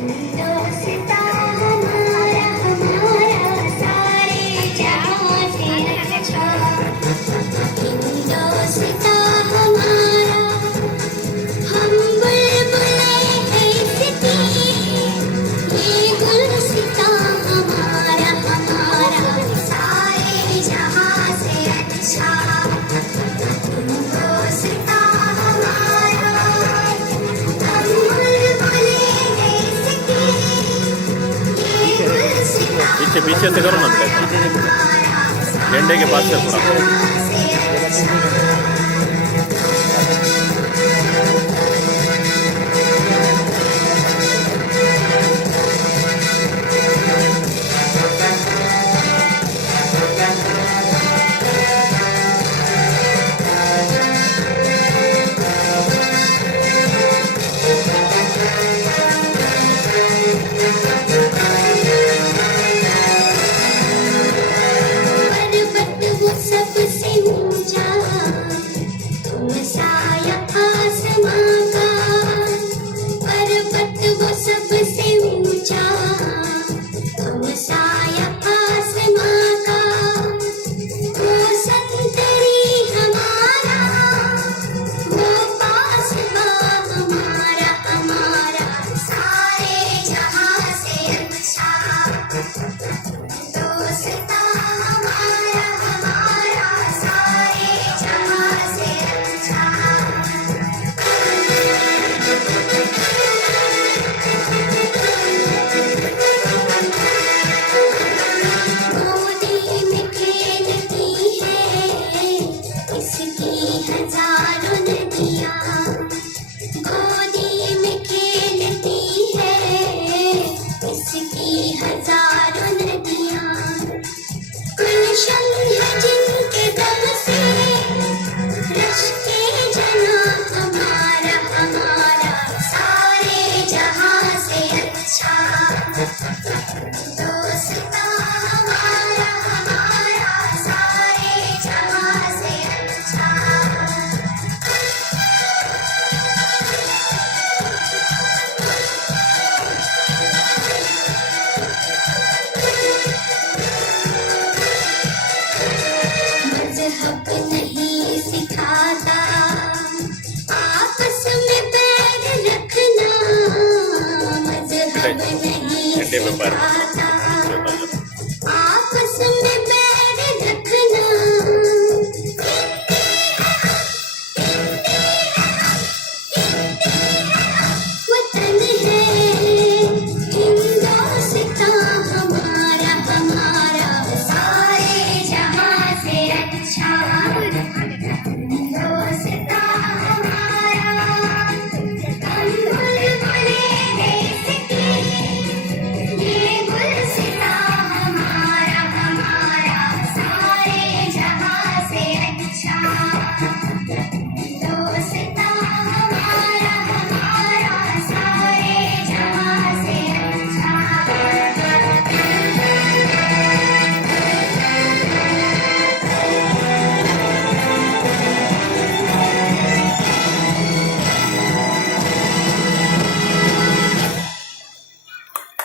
दोस्ता हमारा हमारा सारे जहां से अच्छा दोस्ता हमारा हम बुलबुले हैं इसकी ये गुलसिता हमारा हमारा सारे जहां से अच्छा दोस्ता हमारा हम बुलबुले हैं इसकी ये गुलसिता पीछे पीछे से करो ना झंडे के पास से थोड़ा। पर्वत वो सबसे ऊंचा तुम साया आसमां का पर्वत वो सबसे ऊंचा तुम साया आसमां का वो संतरी हमारा वो पासबा हमारा हमारा सारे जहां से अच्छा दोस्ता हमारा हमारा सारे जहां से अच्छा गोदी में खेलती है इसकी हजारों नदियां गोदी में खेलती है इसकी हजारों नदियां गुलशन है जिनके दम से रश के जना हमारा हमारा सारे जहां से अच्छा दोस्ता हमारा हमारा सारे जहां से अच्छा मजहब नहीं सिखाता आपस में बैर रखना मजहब नहीं झंडे पे पैर। सिखाता